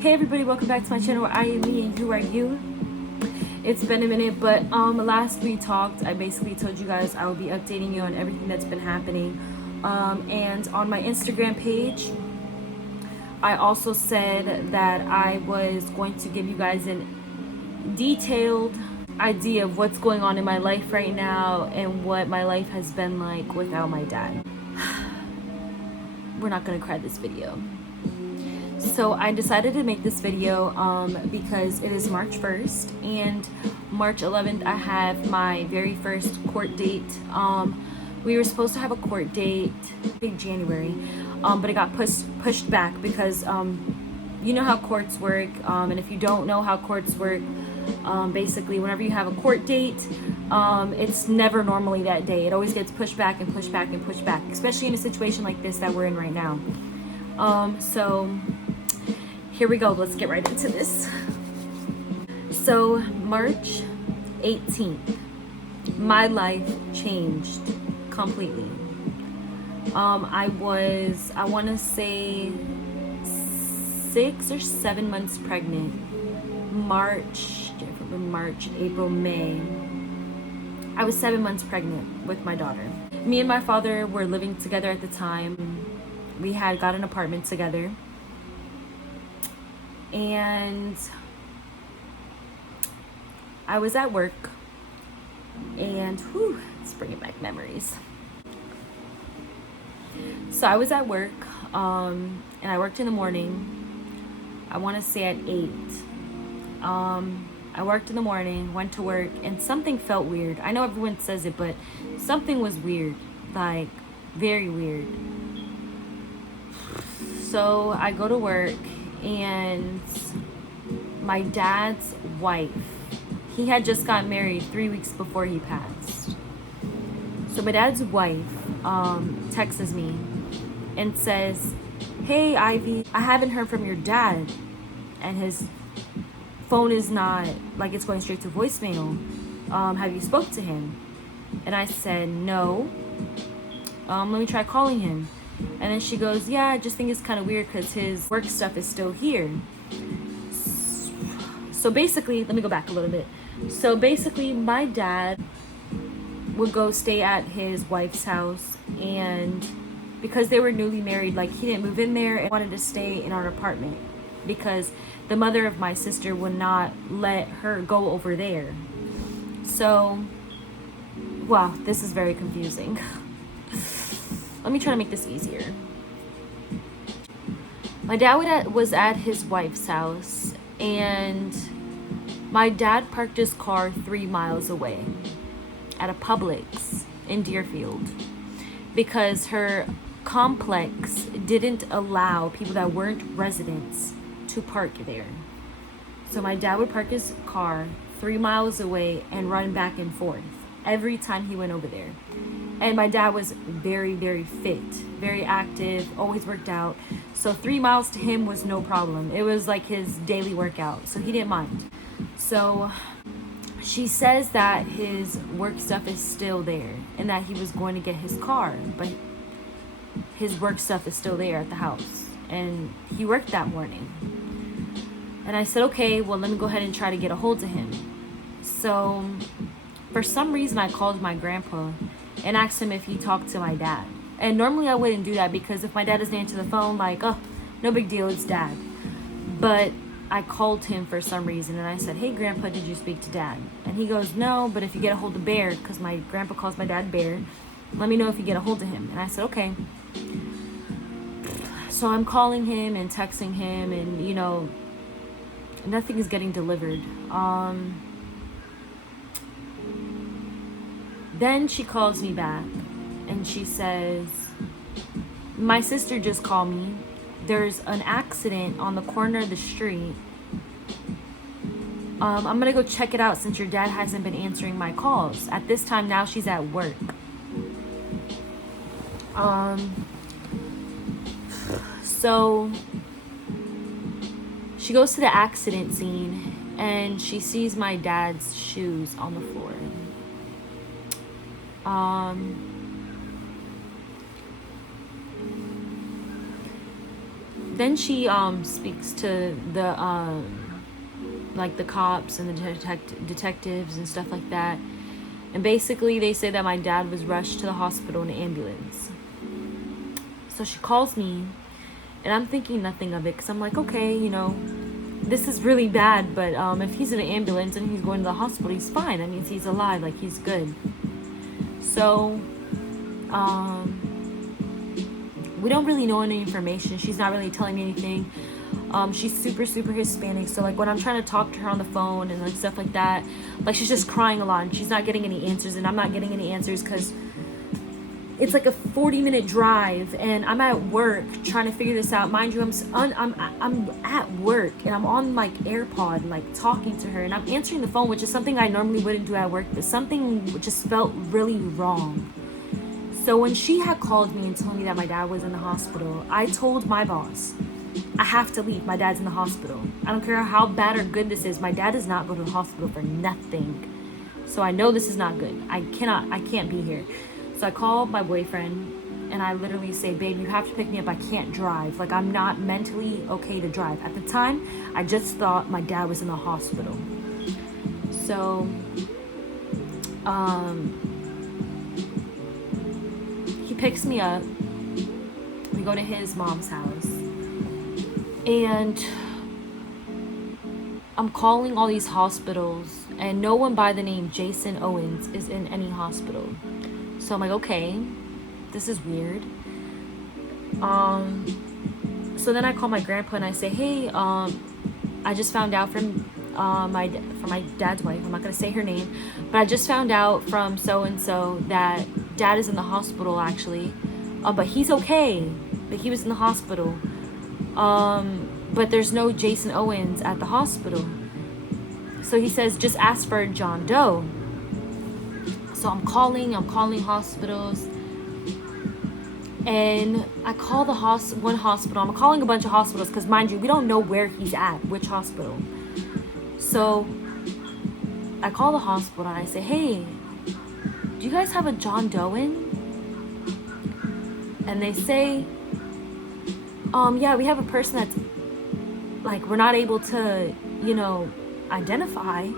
Hey everybody, welcome back to my channel. I am me and you are you. It's been a minute, but last we talked, I basically told you guys I will be updating you on everything that's been happening. And on my Instagram page, I also said that I was going to give you guys a detailed idea of what's going on in my life right now and what my life has been like without my dad. We're not gonna cry this video. So I decided to make this video because it is March 1st and March 11th I have my very first court date. We were supposed to have a court date in January, but it got pushed back because you know how courts work, and if you don't know how courts work, basically whenever you have a court date, it's never normally that day. It always gets pushed back and pushed back and pushed back, especially in a situation like this that we're in right now. So here we go, let's get right into this. So March 18th, my life changed completely. I want to say 6 or 7 months pregnant. March, April, May. I was 7 months pregnant with my daughter. Me and my father were living together at the time. We had got an apartment together. And I was at work, and it's bringing back memories. So I was at work, and I worked in the morning. I want to say at 8. I worked in the morning, went to work, and something felt weird. I know everyone says it, but something was weird, like very weird. So I go to work, and my dad's wife, he had just got married 3 weeks before he passed. So my dad's wife texts me and says, "Hey Ivy, I haven't heard from your dad, and his phone is not, like, it's going straight to voicemail. Have you spoke to him?" And I said, "No. Let me try calling him." And then she goes, "Yeah, I just think it's kind of weird because his work stuff is still here." So basically, let me go back a little bit. So basically, my dad would go stay at his wife's house, and because they were newly married, like, he didn't move in there and wanted to stay in our apartment because the mother of my sister would not let her go over there. So, wow, this is very confusing. Let me try to make this easier. My dad was at his wife's house, and my dad parked his car 3 miles away at a Publix in Deerfield because her complex didn't allow people that weren't residents to park there. So my dad would park his car 3 miles away and run back and forth every time he went over there. And my dad was very, very fit, very active, always worked out. So 3 miles to him was no problem. It was like his daily workout, so he didn't mind. So she says that his work stuff is still there and that he was going to get his car, but his work stuff is still there at the house. And he worked that morning. And I said, okay, well, let me go ahead and try to get a hold of him. So for some reason, I called my grandpa and asked him if he talked to my dad. And normally I wouldn't do that because if my dad doesn't answer the phone, like, oh, no big deal, it's dad. But I called him for some reason and I said, "Hey grandpa, did you speak to dad?" And he goes, "No, but if you get a hold of Bear," because my grandpa calls my dad Bear, "let me know if you get a hold of him." And I said, okay. So I'm calling him and texting him, and nothing is getting delivered. Then she calls me back and she says, "My sister just called me. There's an accident on the corner of the street. I'm gonna go check it out since your dad hasn't been answering my calls." At this time now she's at work. So she goes to the accident scene and she sees my dad's shoes on the floor. Then she speaks to the like the cops and the detectives and stuff like that. And basically they say that my dad was rushed to the hospital in an ambulance. So she calls me, and I'm thinking nothing of it because I'm like, okay, you know, this is really bad, but if he's in an ambulance and he's going to the hospital, he's fine. That means he's alive, like he's good. So we don't really know any information. She's not really telling me anything. She's super Hispanic, so like when I'm trying to talk to her on the phone and like stuff like that, like she's just crying a lot and she's not getting any answers, and I'm not getting any answers because it's like a 40-minute drive and I'm at work trying to figure this out. Mind you, I'm at work and I'm on like AirPod, like talking to her, and I'm answering the phone, which is something I normally wouldn't do at work, but something just felt really wrong. So when she had called me and told me that my dad was in the hospital, I told my boss, I have to leave. My dad's in the hospital. I don't care how bad or good this is. My dad does not go to the hospital for nothing. So I know this is not good. I can't be here. So I call my boyfriend and I literally say, babe, you have to pick me up. I can't drive. Like, I'm not mentally okay to drive. At the time, I just thought my dad was in the hospital. So, he picks me up. We go to his mom's house. And I'm calling all these hospitals and no one by the name Jason Owens is in any hospital. So I'm like, okay, this is weird. So then I call my grandpa and I say, hey, I just found out from my dad's wife. I'm not gonna say her name, but I just found out from so and so that dad is in the hospital actually, but he's okay. But he was in the hospital. But there's no Jason Owens at the hospital. So he says, just ask for John Doe. So I'm calling hospitals, and I call the one hospital. I'm calling a bunch of hospitals because, mind you, we don't know where he's at, which hospital. So I call the hospital and I say, hey, do you guys have a John Doe in? And they say, yeah, we have a person that's like, we're not able to, you know, identify,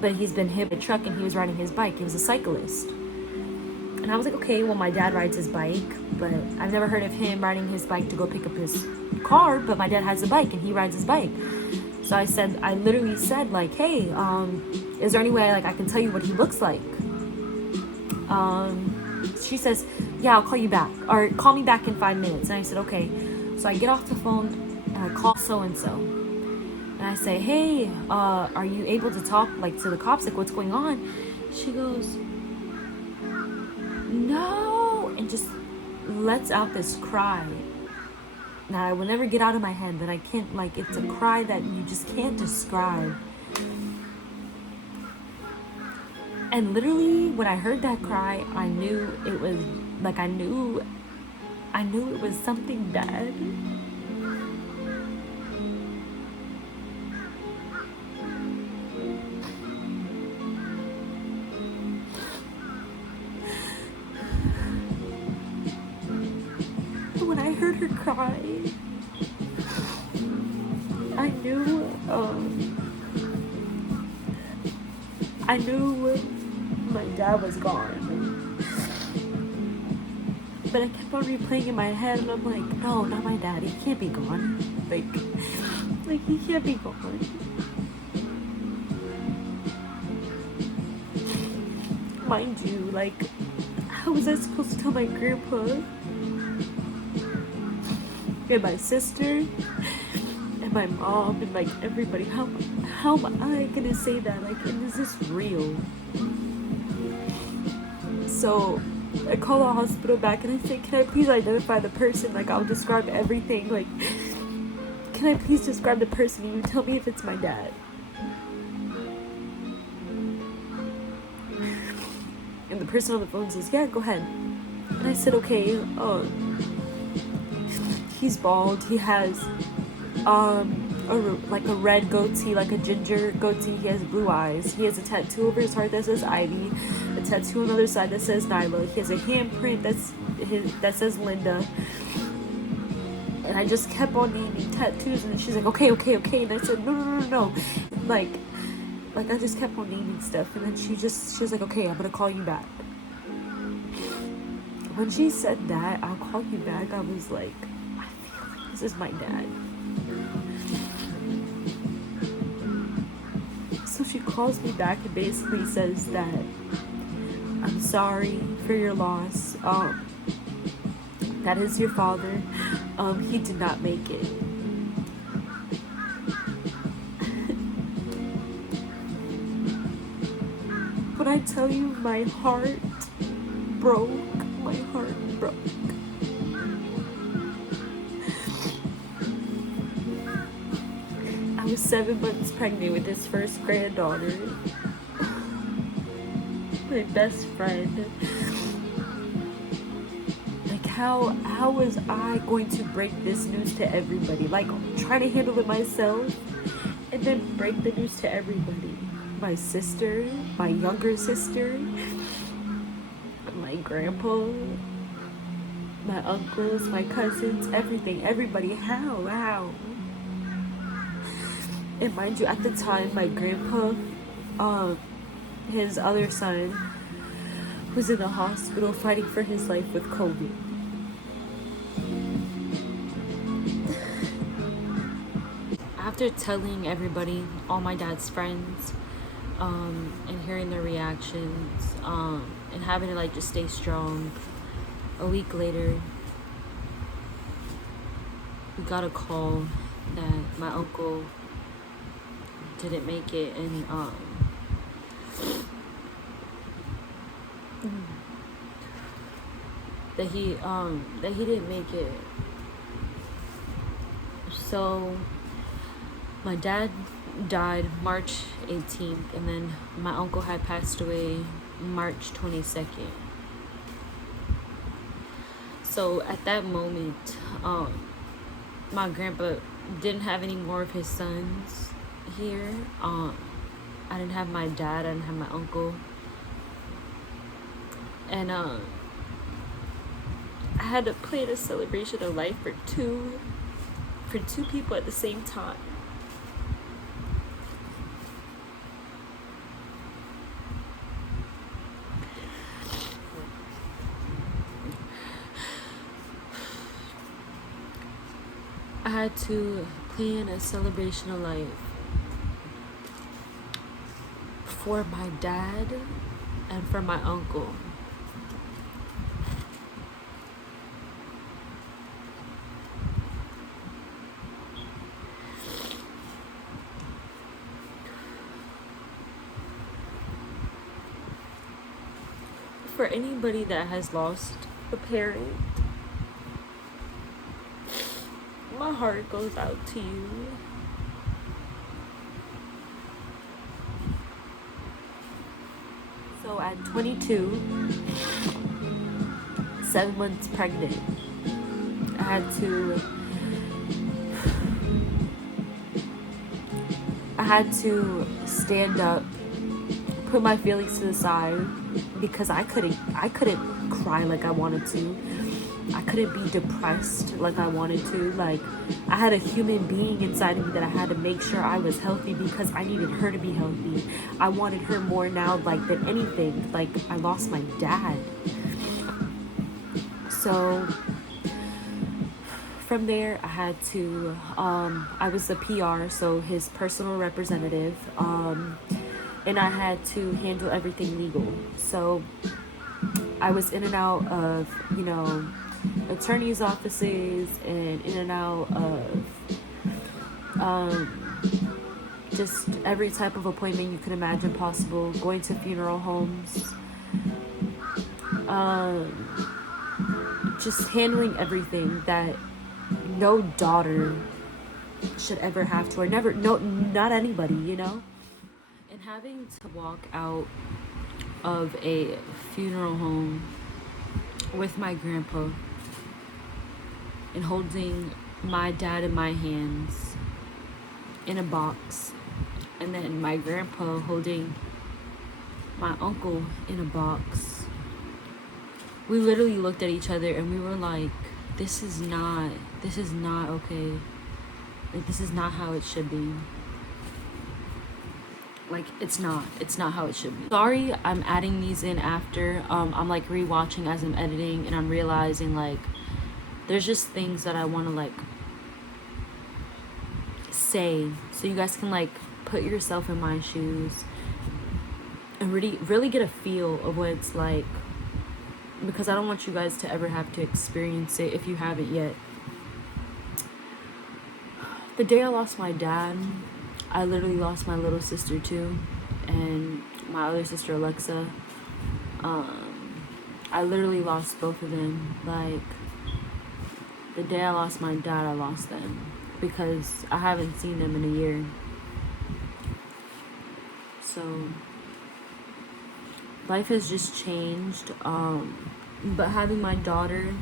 but he's been hit by a truck and he was riding his bike. He was a cyclist. And I was like, okay, well, my dad rides his bike, but I've never heard of him riding his bike to go pick up his car, but my dad has a bike and he rides his bike. So I literally said like, hey, is there any way like I can tell you what he looks like? She says, yeah, I'll call you back, or call me back in 5 minutes. And I said, okay. So I get off the phone and I call so-and-so. And I say, hey, are you able to talk like to the cops? Like, what's going on? She goes, no, and just lets out this cry that I will never get out of my head, that I can't, like, it's a cry that you just can't describe. And literally, when I heard that cry, I knew it was, like, I knew it was something bad. When I heard her cry, I knew my dad was gone. But I kept on replaying in my head, and I'm like, no, not my dad. He can't be gone. Like he can't be gone. Mind you, like, how was I supposed to tell my grandpa and my sister and my mom and like everybody? How am I gonna say that? Like, and is this real? So I call the hospital back and I say, can I please identify the person? Like, I'll describe everything. Like, can I please describe the person and you tell me if it's my dad? And the person on the phone says, yeah, go ahead. And I said, okay, he's bald. He has like a red goatee, like a ginger goatee. He has blue eyes. He has a tattoo over his heart that says Ivy, a tattoo on the other side that says Nyla. He has a handprint that says Linda. And I just kept on naming tattoos, and she's like, okay, okay, okay. And I said, no, no, no, no. Like I just kept on naming stuff, and then she was like, okay, I'm gonna call you back. When she said that, I'll call you back, I was like, I feel like this is my dad. So she calls me back and basically says that I'm sorry for your loss. That is your father. He did not make it. When I tell you my heart broke, my heart broke. I was 7 months pregnant with his first granddaughter. My best friend. Like, how was I going to break this news to everybody? Like, trying to handle it myself and then break the news to everybody. My sister, my younger sister, my grandpa, my uncles, my cousins, everything, everybody. How? And mind you, at the time, my grandpa, his other son, was in the hospital fighting for his life with COVID. After telling everybody, all my dad's friends, and hearing their reactions, and having to like just stay strong, a week later, we got a call that my uncle didn't make it, and that he didn't make it. So my dad died March 18th, and then my uncle had passed away March 22nd. So at that moment, my grandpa didn't have any more of his sons here. I didn't have my dad, I didn't have my uncle, and I had to plan a celebration of life for two people at the same time. I had to plan a celebration of life for my dad and for my uncle. For anybody that has lost a parent, my heart goes out to you. So at 22, 7 months pregnant, I had to stand up, put my feelings to the side, because I couldn't cry like I wanted to. I couldn't be depressed like I wanted to. Like, I had a human being inside of me that I had to make sure I was healthy, because I needed her to be healthy. I wanted her more now, like, than anything. Like, I lost my dad. So from there, I had to, I was the PR, so his personal representative, and I had to handle everything legal. So I was in and out of, attorney's offices, and in and out of just every type of appointment you could imagine possible, going to funeral homes, just handling everything that no daughter should ever have to, or never, not anybody, and having to walk out of a funeral home with my grandpa and holding my dad in my hands in a box, and then my grandpa holding my uncle in a box. We literally looked at each other and we were like, this is not okay. Like, this is not how it should be. Like, it's not how it should be. Sorry, I'm adding these in after. I'm like rewatching as I'm editing, and I'm realizing like there's just things that I want to like say, so you guys can like put yourself in my shoes and really get a feel of what it's like, because I don't want you guys to ever have to experience it if you haven't yet. The day I lost my dad, I literally lost my little sister too, and my other sister Alexa. I literally lost both of them. Like, the day I lost my dad, I lost them because I haven't seen them in a year. So life has just changed. But having my daughter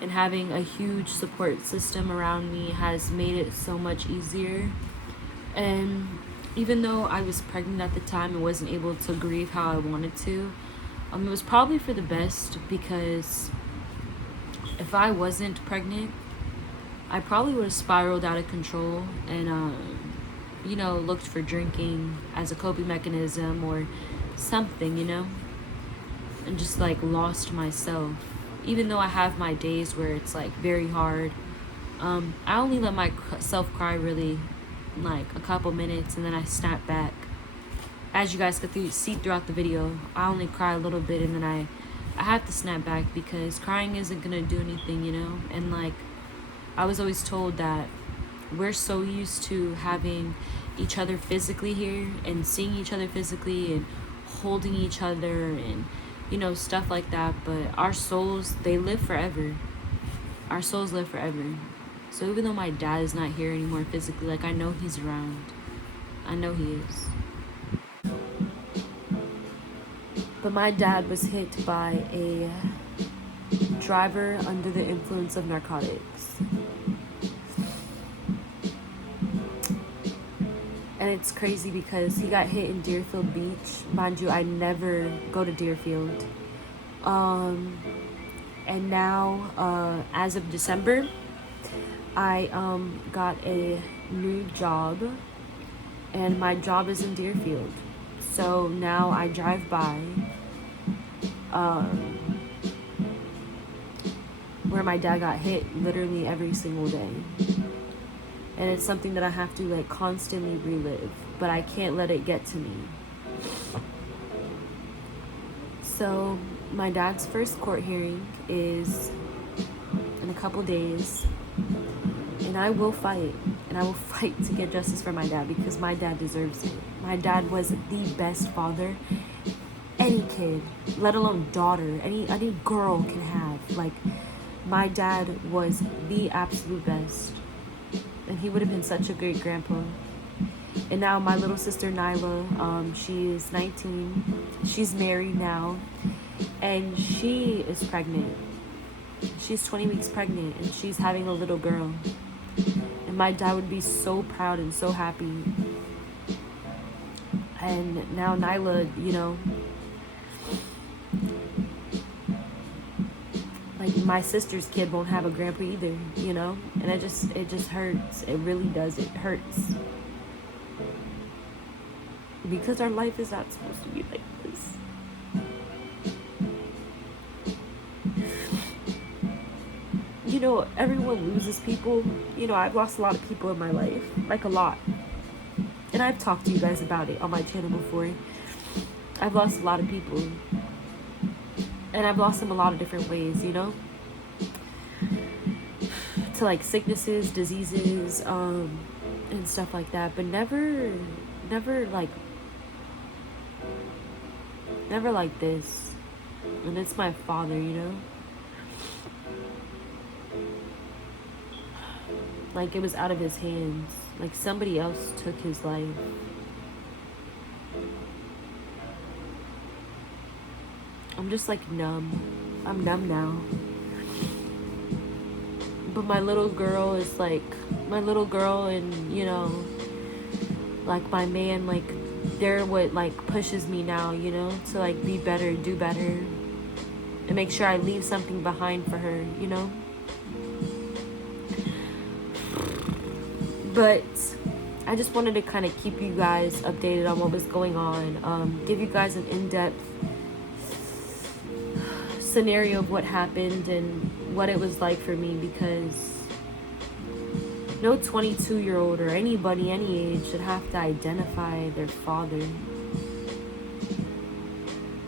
and having a huge support system around me has made it so much easier. And even though I was pregnant at the time and wasn't able to grieve how I wanted to, it was probably for the best, because if I wasn't pregnant, I probably would have spiraled out of control and you know, looked for drinking as a coping mechanism or something, you know, and just like lost myself. Even though I have my days where it's like very hard, I only let myself cry really like a couple minutes, and then I snap back. As you guys could see throughout the video, I only cry a little bit, and then I have to snap back, because crying isn't gonna do anything, you know. And like, I was always told that we're so used to having each other physically here and seeing each other physically and holding each other and, you know, stuff like that, but our souls, they live forever. Our souls live forever. So even though my dad is not here anymore physically, like, I know he's around. I know he is. But my dad was hit by a driver under the influence of narcotics. And it's crazy because he got hit in Deerfield Beach. Mind you, I never go to Deerfield. And now, as of December, I got a new job, and my job is in Deerfield. So now I drive by where my dad got hit literally every single day. And it's something that I have to like constantly relive, but I can't let it get to me. So my dad's first court hearing is in a couple days, and I will fight, and I will fight to get justice for my dad, because my dad deserves it. My dad was the best father any kid, let alone daughter, any girl can have. Like, my dad was the absolute best. And he would have been such a great grandpa. And now my little sister Nyla, she is 19. She's married now, and she is pregnant. She's 20 weeks pregnant, and she's having a little girl. And my dad would be so proud and so happy. And now Nyla, you know, like, my sister's kid won't have a grandpa either, you know? And it just hurts. It really does. It hurts. Because our life is not supposed to be like this. You know, everyone loses people. You know, I've lost a lot of people in my life. Like, a lot. And I've talked to you guys about it on my channel before. I've lost a lot of people. And I've lost them a lot of different ways, you know? To like sicknesses, diseases, and stuff like that. But never like this. And it's my father, you know? Like, it was out of his hands. Like, somebody else took his life. I'm just like numb. I'm numb now. But my little girl is like, my little girl and, you know, like my man, like, they're what like pushes me now, you know, to like be better, do better, and make sure I leave something behind for her, you know. But I just wanted to kind of keep you guys updated on what was going on, give you guys an in-depth scenario of what happened and what it was like for me, because no 22-year-old or anybody any age should have to identify their father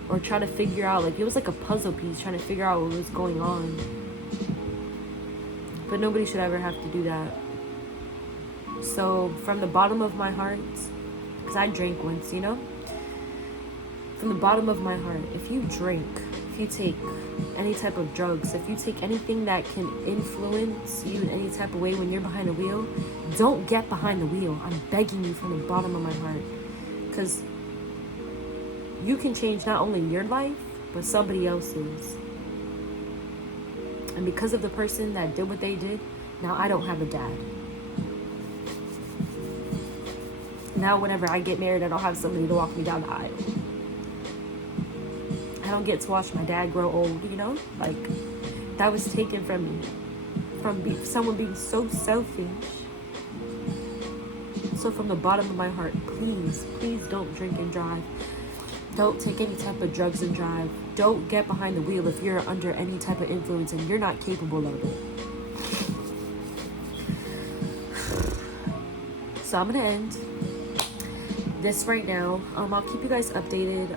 or try to figure out, like, it was like a puzzle piece trying to figure out what was going on. But nobody should ever have to do that. So from the bottom of my heart, because I drank once, you know, from the bottom of my heart, if you drink, if you take any type of drugs, if you take anything that can influence you in any type of way when you're behind the wheel, don't get behind the wheel. I'm begging you from the bottom of my heart, because you can change not only your life, but somebody else's. And because of the person that did what they did, now I don't have a dad. Now whenever I get married, I don't have somebody to walk me down the aisle. I don't get to watch my dad grow old, you know? Like, that was taken from me. From someone being so selfish. So from the bottom of my heart, please, please don't drink and drive. Don't take any type of drugs and drive. Don't get behind the wheel if you're under any type of influence and you're not capable of it. So I'm going to end this right now. I'll keep you guys updated.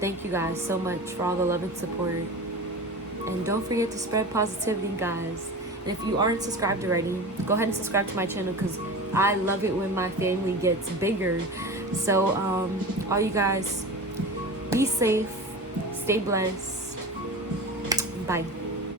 Thank you guys so much for all the love and support. And don't forget to spread positivity, guys. And if you aren't subscribed already, go ahead and subscribe to my channel, because I love it when my family gets bigger. So, all you guys, be safe, stay blessed. Bye.